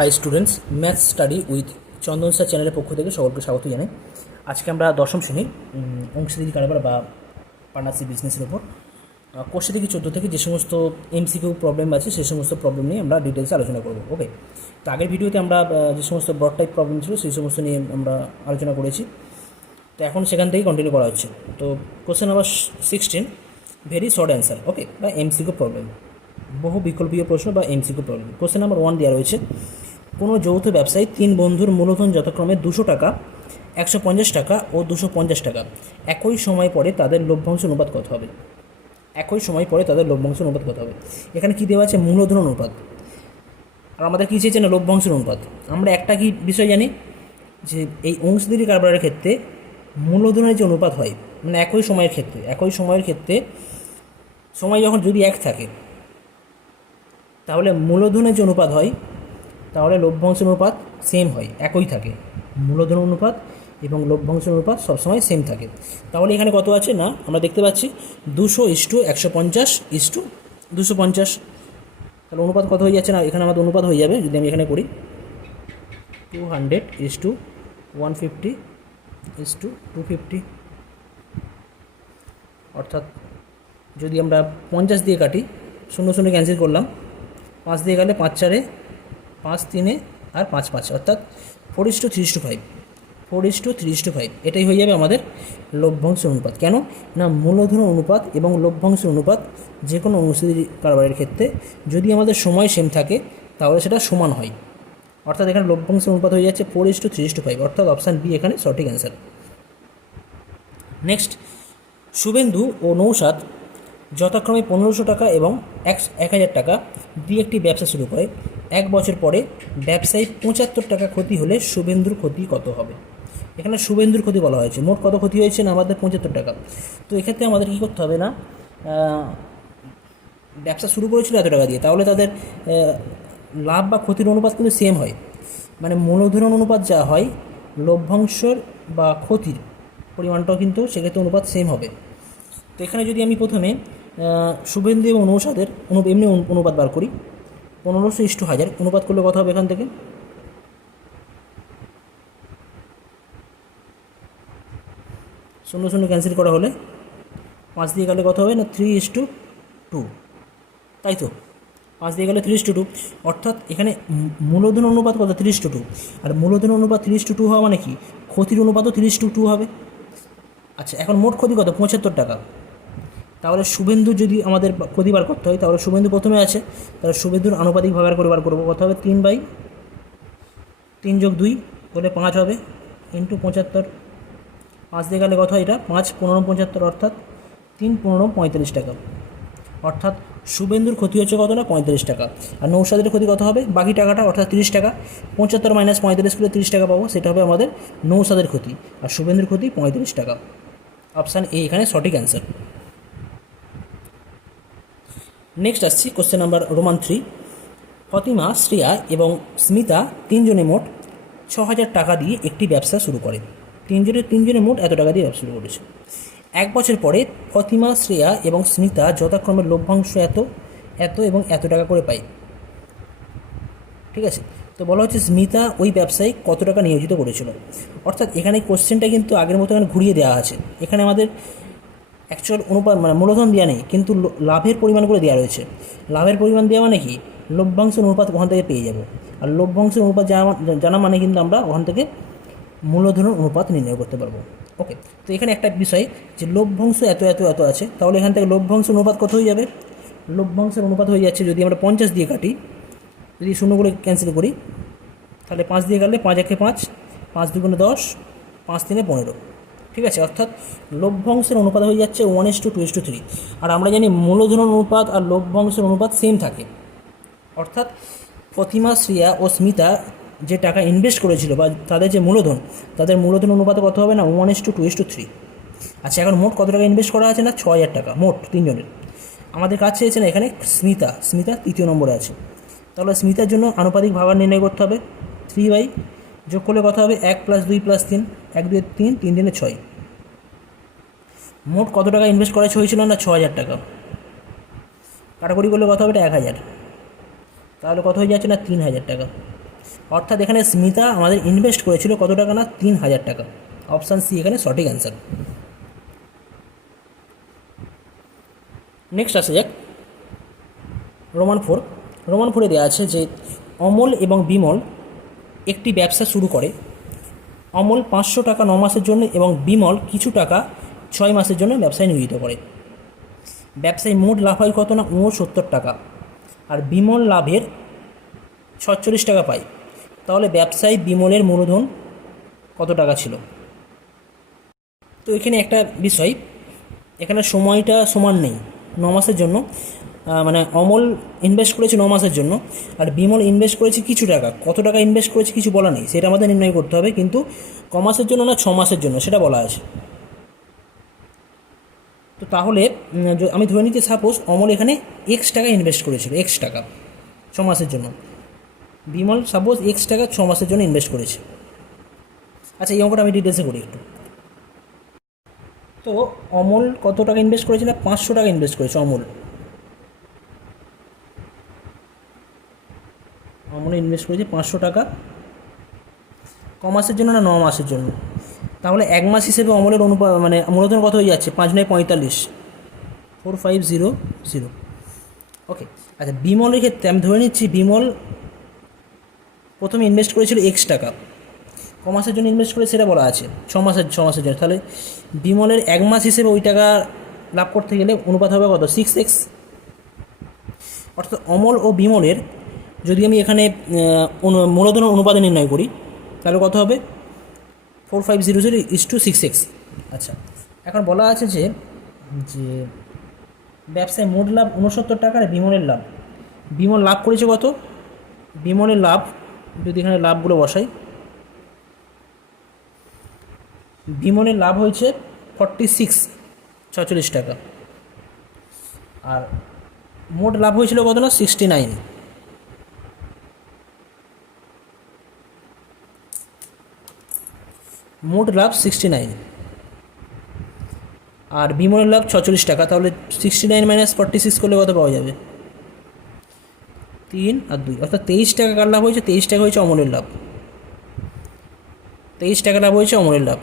High students, maths study with Chandan sir চ্যানেলের পক্ষ থেকে সকলকে স্বাগত জানাই। আজকে আমরা দশম শ্রেণীর অংশীদারি কারবার বা পার্টনারশিপ বিজনেসের ওপর কোর্সে থেকে 14 থেকে যে সমস্ত এমসিকিউ প্রবলেম আছে সেই সমস্ত প্রবলেম নিয়ে আমরা ডিটেলসে আলোচনা করব। ওকে, তো আগের ভিডিওতে আমরা যে সমস্ত ব্রড টাইপ প্রবলেম ছিল সেই সমস্ত নিয়ে আমরা আলোচনা করেছি, তো এখন সেখান থেকেই কন্টিনিউ করা হচ্ছে। তো question number 16, very short answer, okay, বা এমসিকিউ প্রবলেম, বহু বিকল্পীয় প্রশ্ন বা এমসিকিউ প্রবলেম। কোশ্চেন নাম্বার 1 দেওয়া রয়েছে, কোনো যৌথ ব্যবসায় 3 বন্ধুর মূলধন যথাক্রমে 200 টাকা, 150 টাকা ও 250 টাকা। একই সময় পরে তাদের লভ্যাংশ অনুপাত কত হবে? একই সময় পরে তাদের লভ্যাংশ অনুপাত কত হবে? এখানে কী দেওয়া আছে? মূলধন অনুপাত। আর আমাদের কী চেয়েছে না? লভ্যাংশের অনুপাত। আমরা একটা কি বিষয় জানি, যে এই অংশীদারি কারবারের ক্ষেত্রে মূলধনের যে অনুপাত হয়, মানে একই সময়ের ক্ষেত্রে সময় যখন যদি এক থাকে, তাহলে মূলধনের যে অনুপাত হয়, তাহলে লভ্যাংশের অনুপাত সেম হয়, একই থাকে। মূলধন অনুপাত এবং লভ্যাংশের অনুপাত সবসময় সেম থাকে। তাহলে এখানে কত আছে না, আমরা দেখতে পাচ্ছি 200:150:250। তাহলে অনুপাত কত হয়ে যাচ্ছে না? এখানে আমাদের অনুপাত হয়ে যাবে, যদি আমি এখানে করি 200:150:250, অর্থাৎ যদি আমরা 50 দিয়ে কাটি, 0 ক্যান্সেল করলাম, 5 দিয়ে গেলে 5 4 5 3 আর 5 5, অর্থাৎ 4:3:5, 4:3:5। এটাই হয়ে যাবে আমাদের লভ্যাংশ অনুপাত। কেন না? মূলধন অনুপাত এবং লভ্যাংশ অনুপাত যে কোনো অংশীদারি কারবারের ক্ষেত্রে যদি আমাদের সময় সেম থাকে তাহলে সেটা সমান হয়। অর্থাৎ এখানে লভ্যাংশ অনুপাত হয়ে যাচ্ছে 4:3:5, অর্থাৎ অপশান বি এখানে সঠিক অ্যান্সার। নেক্সট, শুভেন্দু ও নৌসাদ যথাক্রমে 1500 টাকা এবং 1000 টাকা দিয়ে একটি ব্যবসা শুরু করে। 1 বছর পরে ব্যবসায়ী 75 টাকা ক্ষতি হলে শুভেন্দুর ক্ষতি কত হবে? এখানে শুভেন্দুর ক্ষতি বলা হয়েছে, মোট কত ক্ষতি হয়েছে না? আমাদের 75 টাকা। তো এক্ষেত্রে আমাদের কী করতে হবে না, ব্যবসা শুরু করেছিল এত টাকা দিয়ে, তাহলে তাদের লাভ বা ক্ষতির অনুপাত কিন্তু সেম হয়। মানে মূলধন অনুপাত যা হয়, লভ্যাংশের বা ক্ষতির পরিমাণটাও কিন্তু সেক্ষেত্রে অনুপাত সেম হবে। তো এখানে যদি আমি প্রথমে শুভেন্দু এবং নৌসাদের এমনি অনুপাত বার করি, 1500:1000 অনুপাত করলে কত হবে? এখান থেকে 0 ক্যান্সেল করা হলে 5 দিয়ে গেলে কত হবে না? 3:2, তাই তো? 5 দিয়ে গেলে 3:2, অর্থাৎ এখানে মূলধন অনুপাত কত? 3:2। আর মূলধন অনুপাত 3:2 হওয়া মানে কি? ক্ষতির অনুপাতও 3:2 হবে। আচ্ছা, এখন মোট ক্ষতি কত? 75 টাকা। তাহলে শুভেন্দু যদি আমাদের ক্ষতি বার করতে হয়, তাহলে শুভেন্দু প্রথমে আছে, তাহলে শুভেন্দুর আনুপাতিক ভাগ করে বার করবো। কত হবে? 3/3+2 বলে 5 হবে, ইন্টু 75। 5 দিয়ে গেলে কত হয়? এটা 5×15=75, অর্থাৎ 3×15=45 টাকা। অর্থাৎ শুভেন্দুর ক্ষতি হচ্ছে কত না? 45 টাকা। আর নৌসাদের ক্ষতি কত হবে? বাকি টাকাটা, অর্থাৎ 30 টাকা। 75 - 45 করে 30 টাকা পাবো, সেটা হবে আমাদের নৌসাদের ক্ষতি। আর শুভেন্দুর ক্ষতি 35 টাকা। অপশান এ এখানে সঠিক অ্যান্সার। নেক্সট আসছি question number Roman 3। Fatima, Shreya এবং স্মিতা তিনজনে মোট 6000 টাকা দিয়ে একটি ব্যবসা শুরু করে। তিনজনে মোট এত টাকা দিয়ে ব্যবসা শুরু করেছে। 1 বছর পরে ফতিমা, শ্রেয়া এবং স্মিতা যথাক্রমে লভ্যাংশ এত এবং এত টাকা করে পায়। ঠিক আছে, তো বলা হচ্ছে স্মিতা ওই ব্যবসায় কত টাকা নিয়োজিত করেছিল। অর্থাৎ এখানে কোশ্চেনটা কিন্তু আগের মতো এখানে ঘুরিয়ে দেওয়া আছে। এখানে আমাদের অ্যাকচুয়াল অনুপাত মানে মূলধন দেওয়া নেই, কিন্তু লাভের পরিমাণ করে দেওয়া রয়েছে। লাভের পরিমাণ দেওয়া মানে কি? লভ্যাংশের অনুপাত ওখান থেকে পেয়ে যাব। আর লভ্যাংশের অনুপাত জানা মানে কিন্তু আমরা ওখান থেকে মূলধনের অনুপাত নির্ণয় করতে পারবো। ওকে, তো এখানে একটা বিষয়, যে লভ্যাংশ এত আছে, তাহলে এখান থেকে লভ্যাংশের অনুপাত কত হয়ে যাবে? লভ্যাংশের অনুপাত হয়ে যাচ্ছে, যদি আমরা 50 দিয়ে কাটি, যদি 0 করে ক্যান্সেল করি, তাহলে 5 দিয়ে গেলে 5×1=5, 5×2=10, 5×3=15। ঠিক আছে, অর্থাৎ লভ্যাংশের অনুপাত হয়ে যাচ্ছে 1:2:3। আর আমরা জানি মূলধন অনুপাত আর লভ্যাংশের অনুপাত সেম থাকে। অর্থাৎ প্রতিমা, শ্রেয়া ও স্মিতা যে টাকা ইনভেস্ট করেছিল বা তাদের যে মূলধন, তাদের মূলধন অনুপাত কত হবে না? 1:2:3। আচ্ছা, এখন মোট কত টাকা ইনভেস্ট করা আছে না? 6000 টাকা মোট তিনজনের। আমাদের কাছে চেয়েছে না এখানে স্মিতা তৃতীয় নম্বরে আছে। তাহলে স্মিতার জন্য আনুপাতিক ভাগার নির্ণয় করতে হবে। 3 যোগ করলে কত হবে? 1 + 2 + 3, 1 2 3, 3 3 6। মোট কত টাকা ইনভেস্ট করা হয়েছিল না? 6000 টাকা। কাটাকুটি করলে কত হবে? এটা 1000। তাহলে কত হয়ে যাচ্ছে না? 3000 টাকা। অর্থাৎ এখানে স্মিতা আমাদের ইনভেস্ট করেছিল কত টাকা না 3,000 টাকা। অপশান সি এখানে সঠিক অ্যান্সার। নেক্সট আসা যাক রোমান 4। রোমান 4-এ দেওয়া আছে যে অমল এবং বিমল একটি ব্যবসা শুরু করে। অমল 500 টাকা 9 মাসের জন্য এবং বিমল কিছু টাকা 6 মাসের জন্য ব্যবসায় নিয়োজিত করে। ব্যবসায় মোট লাভ হয় কত না 69 টাকা, আর বিমল লাভের 46 টাকা পায়। তাহলে ব্যবসায় বিমলের মূলধন কত টাকা ছিল? তো এখানে একটা বিষয়, এখানে সময়টা সমান নেই। 9 মাসের জন্য মানে অমল ইনভেস্ট করেছে 9 মাসের জন্য, আর বিমল ইনভেস্ট করেছে কিছু টাকা। কত টাকা ইনভেস্ট করেছে কিছু বলা নেই, সেটা আমাদের নির্ণয় করতে হবে। কিন্তু ক মাসের জন্য না 6 মাসের জন্য সেটা বলা আছে। তো তাহলে আমি ধরে নিচ্ছি সাপোজ অমল এখানে এক্স টাকা ইনভেস্ট করেছিল, এক্স টাকা 6 মাসের জন্য। বিমল সাপোজ এক্স টাকা 6 মাসের জন্য ইনভেস্ট করেছে। আচ্ছা, এই অঙ্কটা আমি ডিটেলসে করি একটু। তো অমল কত টাকা ইনভেস্ট করেছিল? 500 টাকা ইনভেস্ট করেছে অমল। অমল ইনভেস্ট করেছে 500 টাকা। ক মাসের জন্য না 9 মাসের জন্য? তাহলে 1 মাস হিসেবে অমলের মানে মূলধন কত হয়ে যাচ্ছে? 5 9 45, 4500। ওকে। আচ্ছা, বিমলের ক্ষেত্রে আমি ধরে নিচ্ছি বিমল প্রথমে ইনভেস্ট করেছিল এক্স টাকা। ক মাসের জন্য ইনভেস্ট করে সেটা বলা আছে, 6 মাসের জন্য। তাহলে বিমলের 1 মাস হিসেবে ওই টাকা লাভ করতে গেলে অনুপাত হবে কত? 6x। অর্থাৎ অমল ও বিমলের যদি আমি এখানে মূলধন অনুপাতে নির্ণয় করি তাহলে কত হবে? 4500:6x। আচ্ছা, এখন বলা আছে যে ব্যবসায় মোট লাভ 69 টাকা আর বিমলের লাভ। বিমল লাভ করেছে কত? বিমলের লাভ যদি এখানে লাভগুলো বসাই, বিমলের লাভ হয়েছে 46 টাকা, আর মোট লাভ হয়েছিল কত না 69। মোট লাভ 69 আর বিমলের লাভ 46 টাকা। তাহলে 69 - 46 করলে কত পাওয়া যাবে? 3 আর 2, অর্থাৎ 23 টাকা কার লাভ হয়েছে? 23 টাকা হয়েছে অমলের লাভ। 23 টাকা লাভ হয়েছে অমলের লাভ।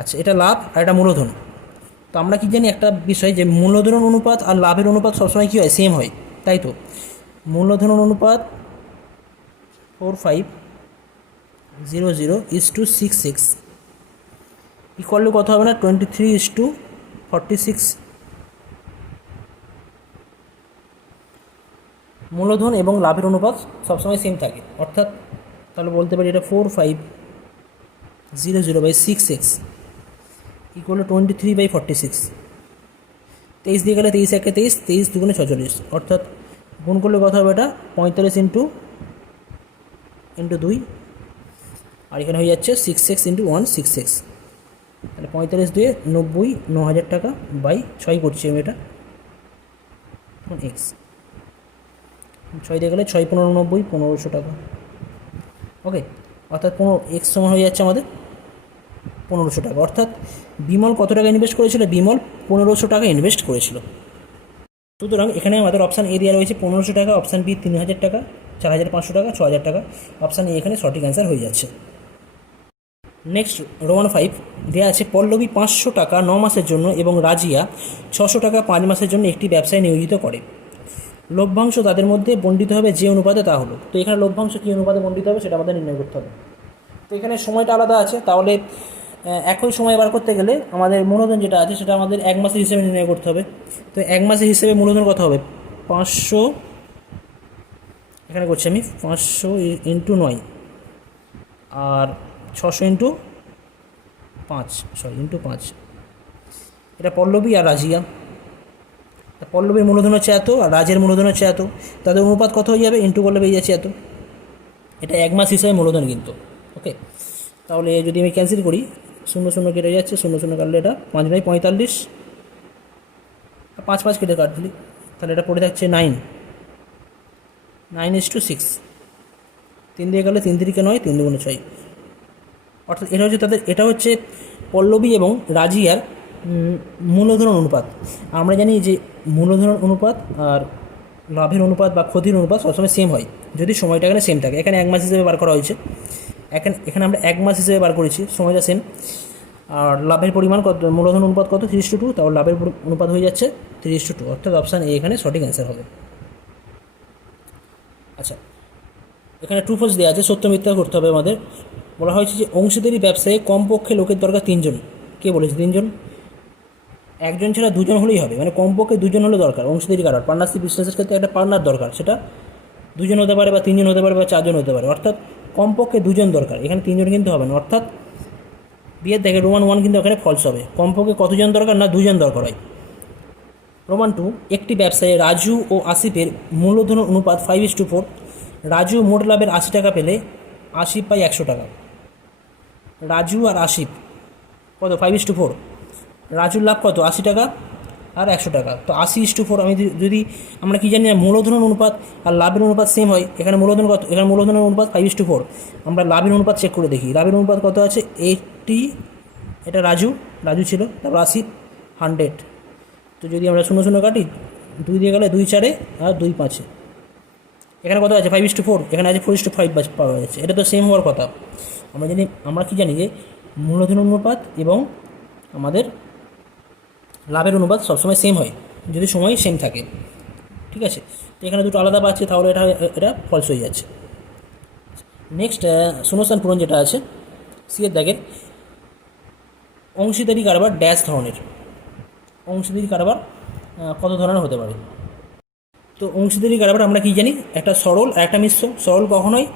আচ্ছা, এটা লাভ আর এটা মূলধন। তো আমরা কি জানি একটা বিষয়, যে মূলধন অনুপাত আর লাভের অনুপাত সবসময় কী হয়? সেম হয়, তাই তো। মূলধন অনুপাত 4500:6x ইকুয়াল টু কত হবে না 23:46। মূলধন এবং লাভের অনুপাত সবসময় সেম থাকে, অর্থাৎ তাহলে বলতে পারি এটা 4500/6x ইকুয়াল টু 23/46। 23 দিয়ে গেলে 23 একে 23, 23 দুগুণে 46, অর্থাৎ গুণ করলে কত হবে? এটা 45 ইন্টু 2, আর এখানে হয়ে যাচ্ছে 6x × 1, 6x। তাহলে 45 দিয়ে 90, 9,000 টাকা বাই 6 করছি আমি এটা, তখন এক্স 6 দিয়ে গেলে 6 15 90, 1500 টাকা। ওকে, অর্থাৎ এক্স সমান হয়ে যাচ্ছে আমাদের 1500 টাকা। অর্থাৎ বিমল কত টাকা ইনভেস্ট করেছিল? বিমল 1500 টাকা ইনভেস্ট করেছিল। সুতরাং এখানে আমাদের অপশান এ দেওয়া রয়েছে 1500 টাকা, অপশান বি 3000 টাকা, 4500 টাকা, 6000 টাকা। অপশান এ এখানে সঠিক অ্যান্সার হয়ে যাচ্ছে। নেক্সট রোমান 5 দেওয়া আছে পল্লবী 500 টাকা 9 মাসের জন্য এবং রাজিয়া 600 টাকা 5 মাসের জন্য একটি ব্যবসায় নিয়োজিত করে। লভ্যাংশ তাদের মধ্যে বণ্টিত হবে যে অনুপাতে, তা হলো। তো এখানে লভ্যাংশ কী অনুপাতে বণ্টিত হবে সেটা আমাদের নির্ণয় করতে হবে। তো এখানে সময়টা আলাদা আছে, তাহলে একই সময় বার করতে গেলে আমাদের মূলধন যেটা আছে সেটা আমাদের 1 মাসের হিসেবে নির্ণয় করতে হবে। তো 1 মাসের হিসেবে মূলধন কত হবে? 500, এখানে করছি আমি 500 × 9 আর 600 × 5, × 5। এটা পল্লবী আর রাজিয়া। পল্লবীর মূলধন হচ্ছে এত আর রাজের মূলধন হচ্ছে এত, তাদের অনুপাত কত হয়ে যাবে? ইন্টু করলে পেয়ে যাচ্ছে এত। এটা 1 মাস হিসাবে মূলধন কিন্তু। ওকে, তাহলে যদি আমি ক্যান্সেল করি, 0 0 কেটে যাচ্ছে, 0 0 কাটলে এটা 5 × 45, 5 5 কেটে কাটলি, তাহলে এটা পড়ে থাকছে 9, 9:6। 3 দিয়ে গেলে 3 3 9, 3 2 6। অর্থাৎ এটা হচ্ছে পল্লবী এবং রাজিয়ার মূলধন অনুপাত। আমরা জানি যে মূলধন অনুপাত আর লাভের অনুপাত বা ক্ষতির অনুপাত সবসময় সেম হয়, যদি সময়টা এখানে সেম থাকে। এখানে 1 মাস হিসেবে বার করা হয়েছে, এখানে আমরা 1 মাস হিসেবে বার করেছি, সময়টা সেম। আর লাভের পরিমাণ কত, মূলধন অনুপাত কত, 3:2, তাহলে লাভের অনুপাত হয়ে যাচ্ছে 3:2, অর্থাৎ অপশান এ এখানে সঠিক অ্যান্সার হবে। আচ্ছা, এখানে ট্রু ফলস দেওয়া আছে, সত্য মিথ্যা করতে হবে আমাদের। বলা হয়েছে যে অংশীদারি ব্যবসায়ে কমপক্ষে লোকের দরকার 3 জন। কে বলেছে 3 জন? একজন ছাড়া 2 জন হলেই হবে, মানে কমপক্ষে 2 জন হলে দরকার। অংশীদারি কারবার, পার্টনারশিপ বিজনেসের ক্ষেত্রে একটা পার্টনার দরকার, সেটা 2 জন হতে পারে বা 3 জন হতে পারে বা 4 জন হতে পারে, অর্থাৎ কমপক্ষে 2 জন দরকার। এখানে 3 জন কিন্তু হবে না, অর্থাৎ বিয়ের দেখে রোমান 1 কিন্তু এখানে ফলস হবে। কমপক্ষে কতজন দরকার? না 2 জন দরকার হয়। রোমান 2, একটি ব্যবসায়ে রাজু ও আসিফের মূলধন অনুপাত 5:4। রাজু মোট লাভের 80 টাকা পেলে আসিফ পায় 100 টাকা। রাজু আর আসিফ কত? 5:4। রাজুর লাভ কত? 80 টাকা আর 100 টাকা, তো 80:4। আমি যদি আমরা কি জানি না, মূলধন অনুপাত আর লাভের অনুপাত সেম হয়। এখানে মূলধন কত? এখানে মূলধনের অনুপাত 5:4। আমরা লাভের অনুপাত চেক করে দেখি। লাভের অনুপাত কত আছে? 80, এটা রাজু ছিল, তারপর আসিফ 100। তো যদি আমরা 0 0 কাটি, 2 দিয়ে গেলে 2 4 আর 2 5। এখানে কত আছে? 5:4, এখানে আছে 4:5 পাওয়া যাচ্ছে। এটা তো সেম হওয়ার কথা। আমরা কি জানি যে মূলধন অনুপাত এবং আমাদের লাভের অনুপাত সবসময় সেম হয় যদি সময় সেম থাকে। ঠিক আছে, তো এখানে দুটো আলাদা পাচ্ছে, তাহলে এটা ফলস হয়ে যাচ্ছে। নেক্সট শূন্যস্থান পূরণ যেটা আছে, সিয়ের দাগের অংশীদারি কারবার ড্যাশ ধরনের। অংশীদারি কারবার কত ধরনের হতে পারে? তো অংশীদারি কারবার আমরা কি জানি, একটা সরল আর একটা মিশ্র। সরল কখনোই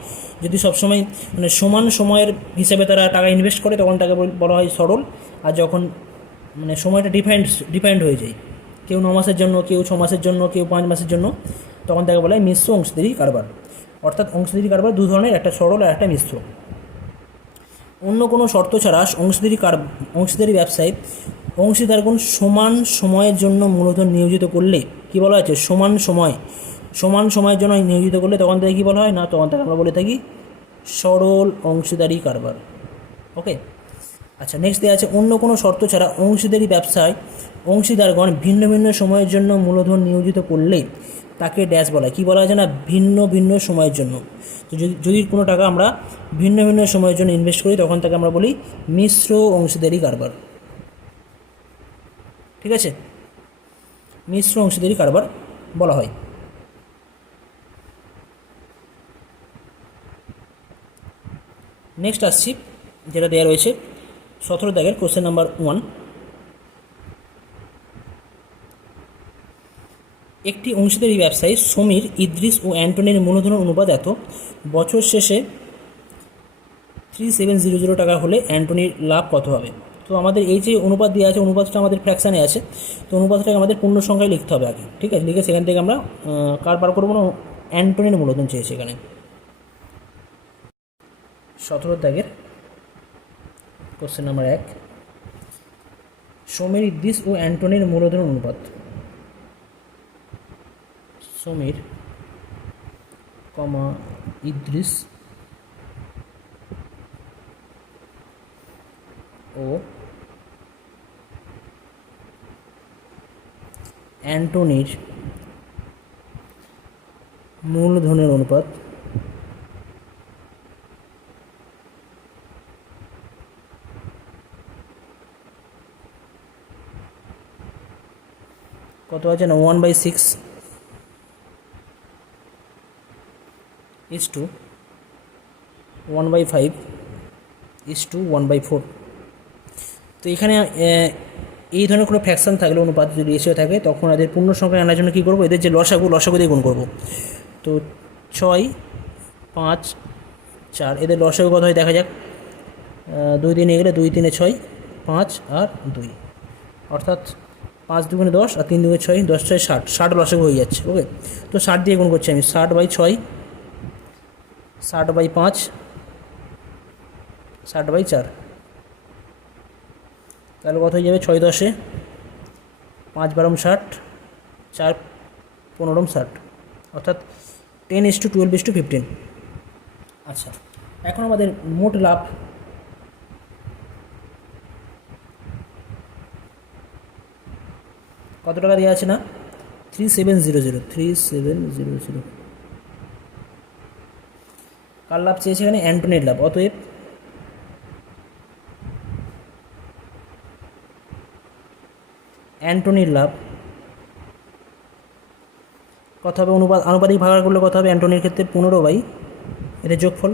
যদি সবসময় মানে সমান সময়ের হিসেবে তারা টাকা ইনভেস্ট করে তখন তাকে বলা হয় সরল। আর যখন মানে সময়টা ডিফারেন্ট হয়ে যায়, কেউ 9 মাসের জন্য, কেউ 6 মাসের জন্য, কেউ 5 মাসের জন্য, তখন তাকে বলা হয় মিশ্র অংশীদারি কারবার। অর্থাৎ অংশীদারি কারবার 2 ধরনের, একটা সরল আর একটা মিশ্র। অন্য কোনো শর্ত ছাড়া অংশীদারি ব্যবসায় অংশীদারগণ সমান সময়ের জন্য মূলধন নিয়োজিত করলে কি বলা হয়েছে? সমান সময়ের জন্য নিয়োজিত করলে তখন তাকে কী বলা হয়? না, তখন তাকে আমরা বলে থাকি সরল অংশীদারি কারবার। ওকে, আচ্ছা, নেক্সট দেওয়া আছে অন্য কোনো শর্ত ছাড়া অংশীদারি ব্যবসায় অংশীদারগণ ভিন্ন ভিন্ন সময়ের জন্য মূলধন নিয়োজিত করলে তাকে ড্যাশ বলা হয়। কী বলা হয়েছে? না, ভিন্ন ভিন্ন সময়ের জন্য। তো যদি কোনো টাকা আমরা ভিন্ন ভিন্ন সময়ের জন্য ইনভেস্ট করি তখন তাকে আমরা বলি মিশ্র অংশীদারি কারবার। ঠিক আছে, মিশ্র অংশীদারি কারবার বলা হয়। নেক্সট আসছি, যেটা দেওয়া রয়েছে 17 দাগের কোশ্চেন নাম্বার 1। একটি অংশীদারি ব্যবসায়ী সমীর, ইদ্রিস ও অ্যান্টনির মূলধন অনুপাত এত, বছর শেষে 3700 টাকা হলে অ্যান্টনির লাভ কত হবে? তো আমাদের এই যে অনুপাত দেওয়া আছে, অনুপাতটা আমাদের ফ্র্যাকশানে আছে, তো অনুপাতটাকে আমাদের পূর্ণ সংখ্যায় লিখতে হবে আগে। ঠিক আছে, লিখে সেখান থেকে আমরা কার বার করবো না, অ্যান্টনির মূলধন চেয়েছে এখানে। 17 দাগের কোশ্চেন নাম্বার 1, সমীর, ইদ্রিস ও অ্যান্টনির মূলধন অনুপাত। সমীর, ইদ্রিস ও অ্যান্টনির মূলধনের অনুপাত কত আছে? না 1/6 is to 1/5 is to 1/4। তো এখানে এই ধরনের কোনো ফ্র্যাকশান থাকলে, অনুপাত যদি রেশিও থাকে, তখন এদের পূর্ণ সংখ্যায় আনার জন্য কী করবো? এদের যে লসাগু দিয়ে গুণ করবো। তো 6, 5, 4, এদের লসাগু কত হয় দেখা যাক। 2 দিয়ে নিয়ে গেলে 2 3 6, 5 আর 2, অর্থাৎ 5 2 10 আর 3 2 6, 10 6 60, 60 লসাগু হয়ে যাচ্ছে। ওকে, তো 60 দিয়ে গুণ করছি আমি, 60/6, 60/5, 60/4, তাহলে কত হয়ে যাবে? 6 10, 5 12 60, 4 15 60, অর্থাৎ 10:12:15। আচ্ছা, এখন আমাদের মোট লাভ কত টাকা দেওয়া আছে? না 3700, কার লাভ চেয়েছে এখানে? অ্যান্টনির লাভ। অতএব অ্যান্টনির লাভ কত হবে? আনুপাতিক ভাগাকার করলে কত হবে? অ্যান্টনির ক্ষেত্রে 15 এদের যোগফল।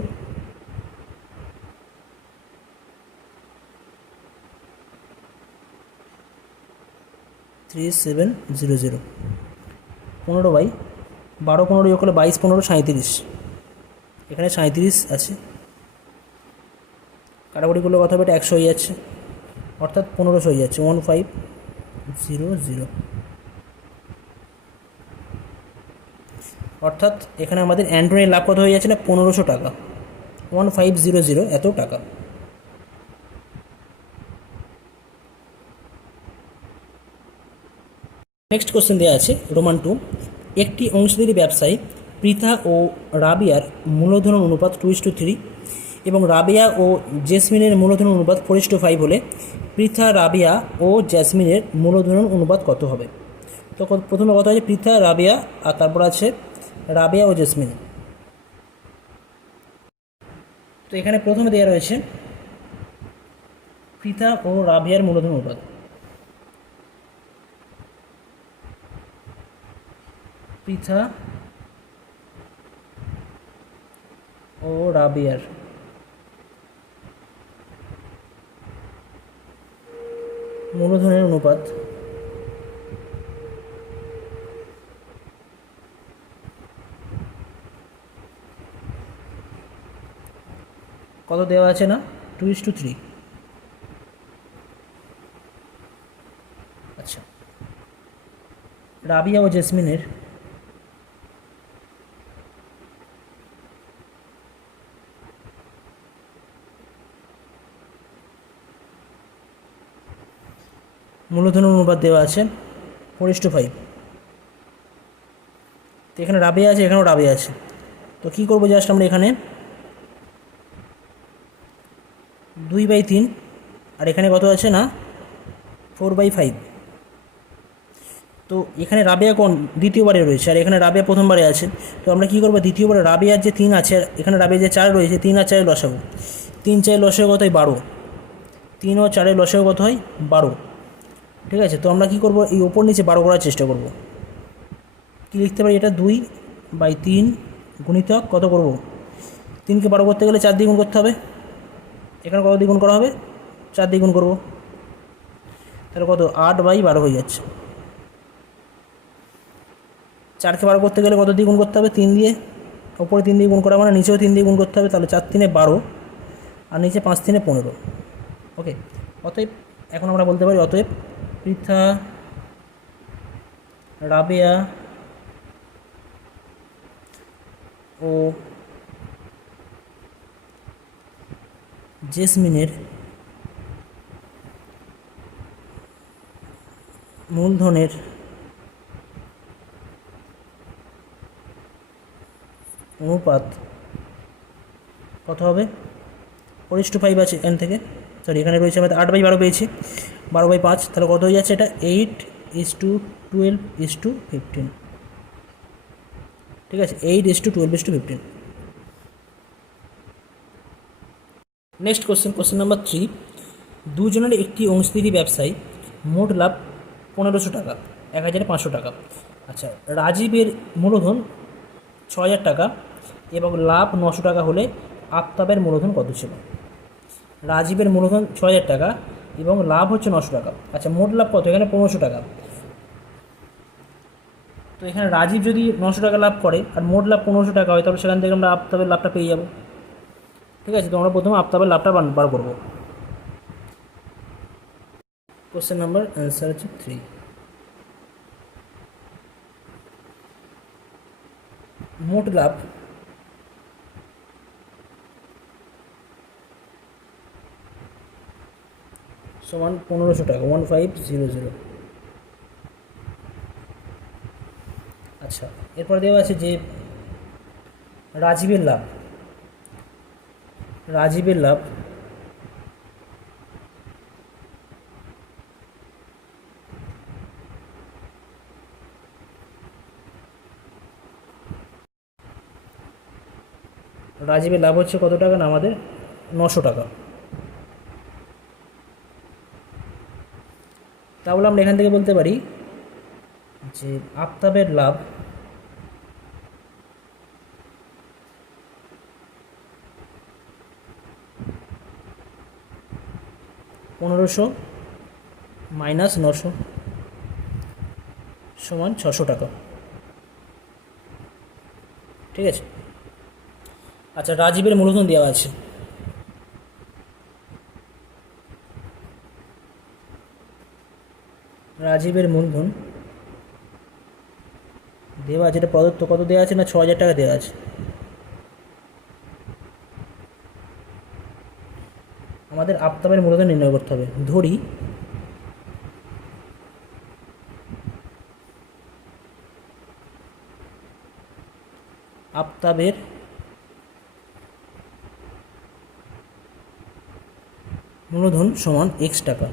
থ্রি সেভেন জিরো জিরো 15/12 যোগ করলে 22 15 37। এখানে 37 আছে, কাটাকুটি করলে কত হবে? এটা 100 হয়ে যাচ্ছে, অর্থাৎ 1500 হয়ে যাচ্ছে। 1500, অর্থাৎ এখানে আমাদের অ্যান্টনির লাভ কত হয়ে যাচ্ছে না? 1500 টাকা। 1500 এত টাকা। নেক্সট কোশ্চেন দেওয়া আছে রোমান 2। একটি অংশীদারি ব্যবসায়ী পৃথা ও রাবিয়ার মূলধন অনুপাত 2:3 এবং রাবিয়া ও জেসমিনের মূলধন অনুপাত 4:5 হলে পৃথা, রাবিয়া ও জেসমিনের মূলধন অনুপাত কত হবে? তো প্রথমে কথা হচ্ছে পৃথা, রাবিয়া, আর তারপর আছে রাবিয়া ও জেসমিন। তো এখানে প্রথমে দেওয়া রয়েছে পৃথা ও রাবিয়ার মূলধন অনুপাত। পৃথা ও রাবিয়ার মূলধনের অনুপাত কত দেওয়া আছে না? 2:3। আচ্ছা, রাবিয়া ও জেসমিনের মূলধন অনুপাত দেওয়া আছে 4:5। তো এখানে রাবিয়া আছে, এখানেও রাবিয়া আছে। তো কী করবো? জাস্ট আমরা এখানে 2/3, আর এখানে কত আছে না? 4/5। তো এখানে রাবিয়া কোন দ্বিতীয়বারে রয়েছে, আর এখানে রাবিয়া প্রথমবারে আছে। তো আমরা কী করবো? দ্বিতীয়বারে রাবিয়ার যে 3 আছে, আর এখানে রাবিয়ার যে 4 রয়েছে, 3 আর 4 লসাগু। 3 4 লসাগু কত হয়? 12। 3 ও 4 লসাগু কত হয়? 12। ঠিক আছে, তো আমরা কী করবো? এই ওপর নিচে 12 করার চেষ্টা করব। কী লিখতে পারি? এটা 2/3 গুণিতক কত করব? 3কে 12 করতে গেলে 4 দিয়ে গুণ করতে হবে। এখানে কত দিয়ে গুণ করা হবে? 4 দিয়ে গুণ করবো, তাহলে কত? 8/12 হয়ে যাচ্ছে। 4কে 12 করতে গেলে কত দিয়ে গুণ করতে হবে? 3 দিয়ে। ওপরে 3 দিয়ে গুণ করা মানে নিচেও 3 দিয়ে গুণ করতে হবে, তাহলে 4 3 12 আর নিচে 5 3 15। ওকে, অতএব এখন আমরা বলতে পারি অতএব পৃথা, রাবিয়া ও জেসমিনের মূলধনের অনুপাত কত হবে? 4:5 আছে এখান থেকে, সরি এখানে রয়েছে আমাদের 8/12 পেয়েছি, 12/5, তাহলে কত হয়ে যাচ্ছে? এটা 8:12:15। ঠিক আছে, 8:12:15। Next question number 3। দুজনের একটি অংশীদারি ব্যবসায় মোট লাভ 1500 টাকা, 1500 টাকা। আচ্ছা, রাজীবের মূলধন 6000 টাকা এবং লাভ 900 টাকা হলে আফতাবের মূলধন কত ছিল? রাজীবের মূলধন 6000 টাকা এবং লাভ হচ্ছে 900 টাকা। আচ্ছা, মোট লাভ কত? এখানে 1500 টাকা। তো এখানে রাজীব যদি 900 টাকা লাভ করে আর মোট লাভ 1500 টাকা হয়, তাহলে সেখান থেকে আমরা আফতাবের লাভটা পেয়ে যাব। ঠিক আছে, তো আমরা প্রথমে আফতাবের লাভটা বার করবো। কোশ্চেন নাম্বার অ্যান্সার হচ্ছে 3। মোট লাভ সমান 1500 টাকা, 1500। আচ্ছা, এরপর দেওয়া আছে যে রাজীবের লাভ রাজীবের লাভ হচ্ছে কত টাকা না আমাদের 900 টাকা। তাহলে আমরা এখান থেকে বলতে পারি যে আফতাবের লাভ পনেরোশো মাইনাস 900 সমান 600 টাকা। ঠিক আছে। আচ্ছা, রাজীবের মূলধন দেওয়া আছে, রাজীবের মূলধন দেওয়া আছে, এটা প্রদত্ত কত দেওয়া আছে না 6000 টাকা দেওয়া আছে। আমাদের আফতাবের মূলধন নির্ণয় করতে হবে। ধরি আফতাবের মূলধন সমান এক্স টাকা।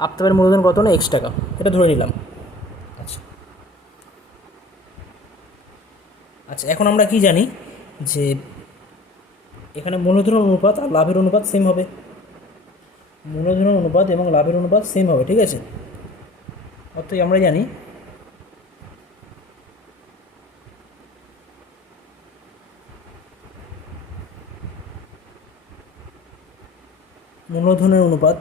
আফতাবের মূলধন কত না এক্স টাকা, এটা ধরে নিলাম। আচ্ছা আচ্ছা, এখন আমরা কি জানি যে এখানে মূলধনের অনুপাত আর লাভের অনুপাত সেম হবে। মূলধনের অনুপাত এবং লাভের অনুপাত সেম হবে। ঠিক আছে। অতএব আমরা জানি মূলধনের অনুপাত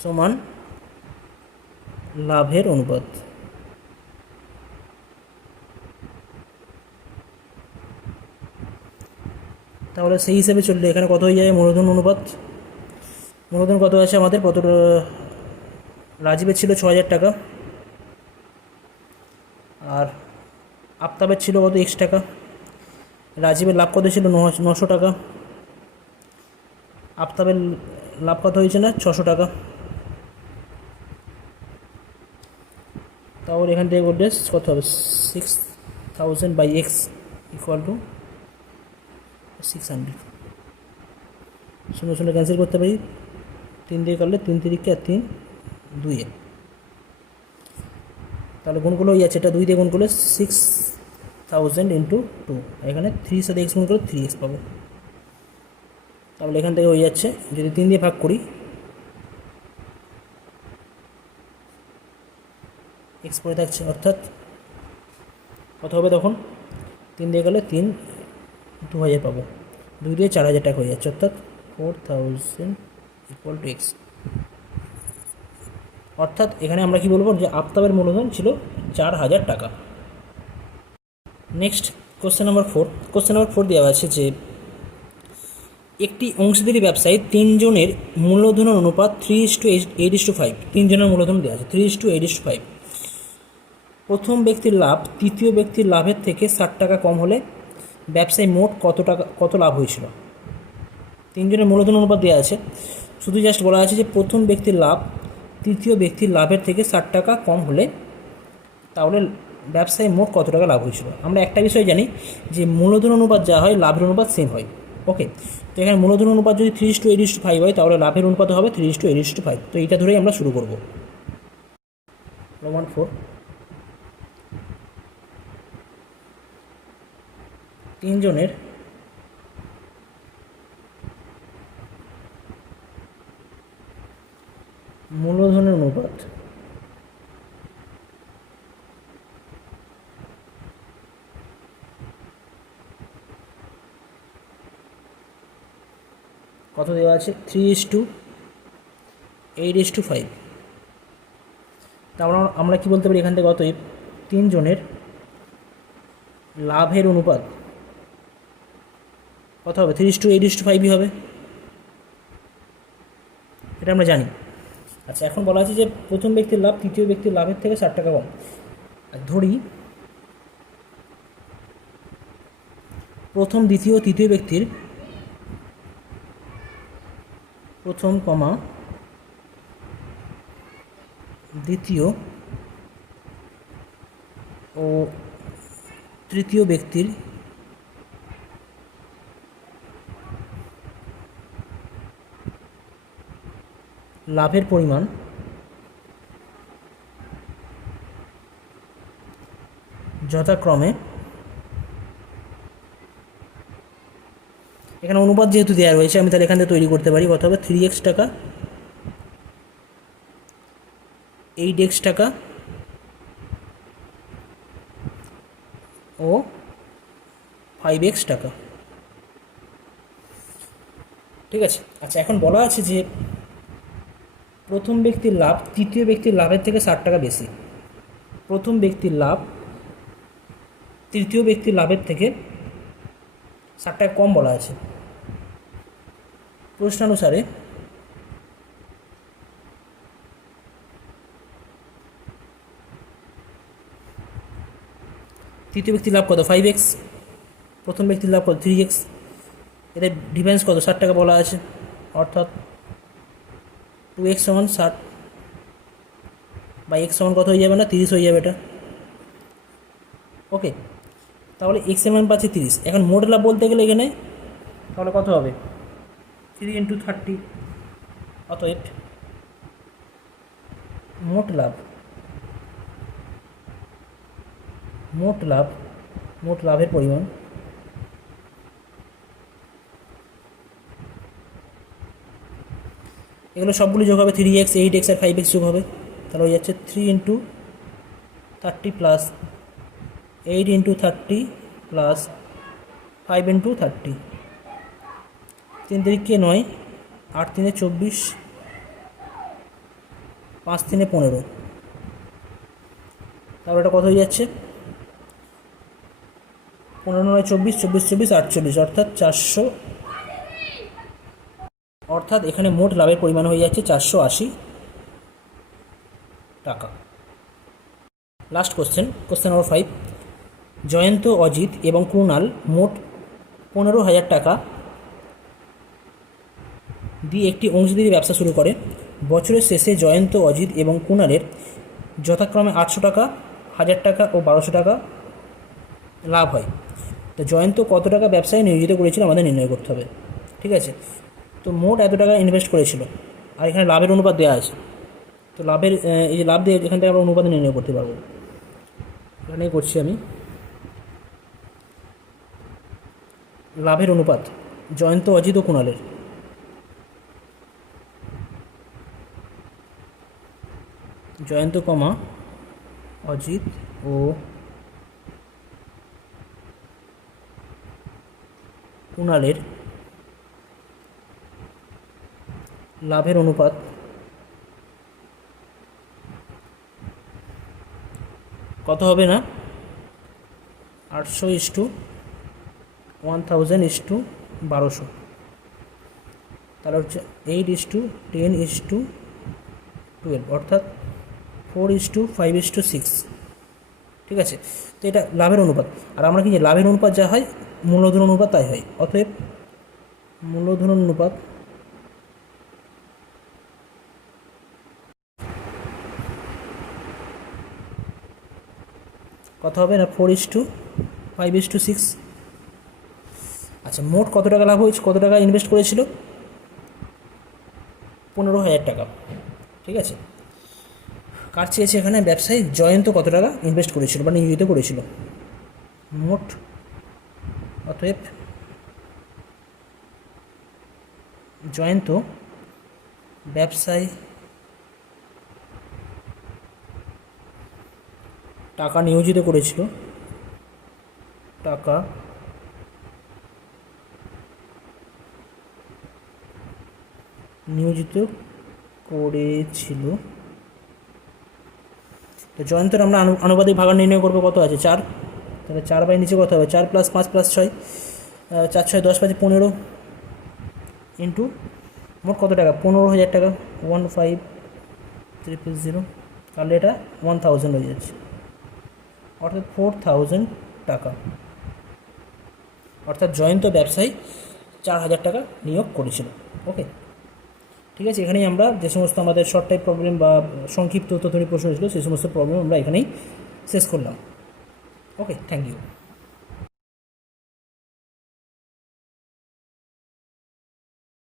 সমান লাভের অনুপাত। তাহলে সেই হিসেবে চললে এখানে কত হয়ে যায় মূলধন অনুপাত। মূলধন কত আছে আমাদের, কত রাজীবের ছিল 6000 টাকা, আর আফতাবের ছিল কত এক্স টাকা। রাজীবের লাভ কত ছিল 900 টাকা, আফতাবের লাভ কত হয়েছে না 600 টাকা। তাহলে এখান থেকে করলে কত হবে 6000/x ইকুয়াল টু 600। শূন্য শূন্য ক্যান্সেল করতে পারি, 3 দিয়ে করলে 3 তিরিকে আর 3 2 তাহলে গুণগুলো হয়ে যাচ্ছে, এটা 2 দিয়ে গুণ করলে 6000 ইন্টু 2, এখানে 3 সাথে এক্স গুণ করলে 3x পাবো। তাহলে এখান থেকে হয়ে যাচ্ছে, যদি 3 দিয়ে ভাগ করি এক্স পড়ে থাকছে, অর্থাৎ কত হবে তখন 3 দিয়ে গেলে 3 2000 পাবো, 2 দিয়ে 4000 টাকা হয়ে যাচ্ছে, অর্থাৎ 4000 ইকুয়াল টু এক্স। অর্থাৎ এখানে আমরা কি বলবো যে আফতাবের মূলধন ছিল 4000 টাকা। Next question number 4। Question number 4 দেওয়া আছে যে একটি অংশীদারি ব্যবসায় 3 জনের মূলধনের অনুপাত 3:8:5। 3 জনের মূলধন দেওয়া আছে 3:8:5। প্রথম ব্যক্তির লাভ তৃতীয় ব্যক্তির লাভের থেকে 60 টাকা কম হলে ব্যবসায় মোট কত লাভ হয়েছিল। 3 জনের মূলধন অনুপাত দেওয়া আছে, শুধু জাস্ট বলা আছে যে প্রথম ব্যক্তির লাভ তৃতীয় ব্যক্তির লাভের থেকে 60 টাকা কম হলে তাহলে ব্যবসায় মোট কত টাকা লাভ হয়েছিল। আমরা একটা বিষয় জানি যে মূলধন অনুপাত যা হয় লাভের অনুপাত সেম হয়। ওকে, তো এখানে মূলধন অনুপাত যদি 3:8:5 হয় তাহলে লাভের অনুপাত হবে 3:8:5। তো এইটা ধরেই আমরা শুরু করব। প্রমাণ 4। 3 জনের মূলধনের অনুপাত কত দেওয়া আছে 3:8:5। তারপর আমরা কি বলতে পারি এখান থেকে অতএব 3 জনের লাভের অনুপাত কত হবে 3:8:5ই হবে, এটা আমরা জানি। আচ্ছা, এখন বলা আছে যে প্রথম ব্যক্তির লাভ তৃতীয় ব্যক্তির লাভের থেকে 60 টাকা কম। ধরি প্রথম দ্বিতীয় তৃতীয় ব্যক্তির প্রথম দ্বিতীয় ও তৃতীয় ব্যক্তির লাভের পরিমাণ যথাক্রমে, এখানে অনুপাত যেহেতু দেওয়া রয়েছে আমি তাহলে এখান থেকে তৈরি করতে পারি। কত হবে? 3x টাকা, 8x টাকা ও 5x টাকা। ঠিক আছে। আচ্ছা, এখন বলা আছে যে প্রথম ব্যক্তির লাভ তৃতীয় ব্যক্তির লাভের থেকে 60 টাকা বেশি। প্রথম ব্যক্তির লাভ তৃতীয় ব্যক্তির লাভের থেকে 60 টাকা কম বলা আছে। প্রশ্নানুসারে তৃতীয় ব্যক্তির লাভ কত? 5x, প্রথম ব্যক্তির লাভ কত? 3x। এদের ডিফারেন্স কত? 60 টাকা বলা আছে, অর্থাৎ 2x সমান 60 বা x সমান কত হয়ে যাবে না? 30 হয়ে যাবে এটা। ওকে, তাহলে x এর মান পাচ্ছি 30। এখন মোট লাভ বলতে গেলে এখানে তাহলে কত হবে? 3 × 30। অতএব মোট লাভের পরিমাণ এগুলো সবগুলো যোগ হবে, 3x, 8x আর 5x যোগ হবে, তাহলে হয়ে যাচ্ছে 3 × 30 প্লাস 8 × 30 প্লাস 5 × 30। 3 3 9, 8 3 24, 5 3 15। তারপর এটা কত হয়ে যাচ্ছে? 15 9 24, 24 24 48, অর্থাৎ 400। অর্থাৎ এখানে মোট লাভের পরিমাণ হয়ে যাচ্ছে 480 টাকা। Last question number 5। Jayanta, Ajit এবং কুণাল মোট 15,000 টাকা দিয়ে একটি অংশীদারি ব্যবসা শুরু করে। বছরের শেষে জয়ন্ত, অজিত এবং কুণালের যথাক্রমে 800 টাকা, 1000 টাকা ও 1200 টাকা লাভ হয়। তো জয়ন্ত কত টাকা ব্যবসায় নিয়োজিত করেছিল আমাদের নির্ণয় করতে হবে। ঠিক আছে, তো মোট এত টাকা ইনভেস্ট করেছিল, আর এখানে লাভের অনুপাত দেওয়া আছে। তো লাভের এই যে লাভ দিয়ে এখান থেকে আমরা অনুপাত নির্ণয় করতে পারবো। এখানেই করছি আমি। লাভের অনুপাত জয়ন্ত, অজিত ও কুণালের। জয়ন্ত কমা অজিত ও কুণালের লাভের অনুপাত কত হবে না? 800:1000:1200। তাহলে হচ্ছে 8:10:12, অর্থাৎ 4:5:6। ঠিক আছে, তো এটা লাভের অনুপাত। আর আমরা কি যে লাভের অনুপাত যা হয় মূলধন অনুপাত তাই হয়। অতএব মূলধন অনুপাত কত হবে না? 4:5:6। আচ্ছা, মোট কত টাকা লাভ হয়েছে, কত টাকা ইনভেস্ট করেছিল? 15,000 টাকা। ঠিক আছে, কার চেয়েছে এখানে? ব্যবসায়ী জয়ন্ত কত টাকা ইনভেস্ট করেছিল বা নিয়োজিত করেছিল মোট। অতএব জয়ন্ত ব্যবসায় টাকা নিয়োজিত করেছিল, টাকা নিয়োজিত করেছিল। তো জয়ন্তের আমরা আনুপাতিক ভাগার নির্ণয় করবো। কত আছে? 4। তাহলে 4 বাই নিচে কত হবে? 4 + 5 + 6, 4 6 10 5 15 ইন্টু মোট কত টাকা? 15,000 টাকা। 15,300, তাহলে এটা 1000 হয়ে যাচ্ছে, অর্থাৎ 4000 টাকা। অর্থাৎ জয়ন্ত ব্যবসায়ী 4000 টাকা নিয়োগ করেছিল। ওকে, ঠিক আছে। এখানেই আমরা যে সমস্ত আমাদের শর্ট টাইপ প্রবলেম বা সংক্ষিপ্ত উত্তরধর্মী প্রশ্ন ছিল সেই সমস্ত প্রবলেম আমরা এখানেই শেষ করলাম। ওকে, থ্যাংক ইউ।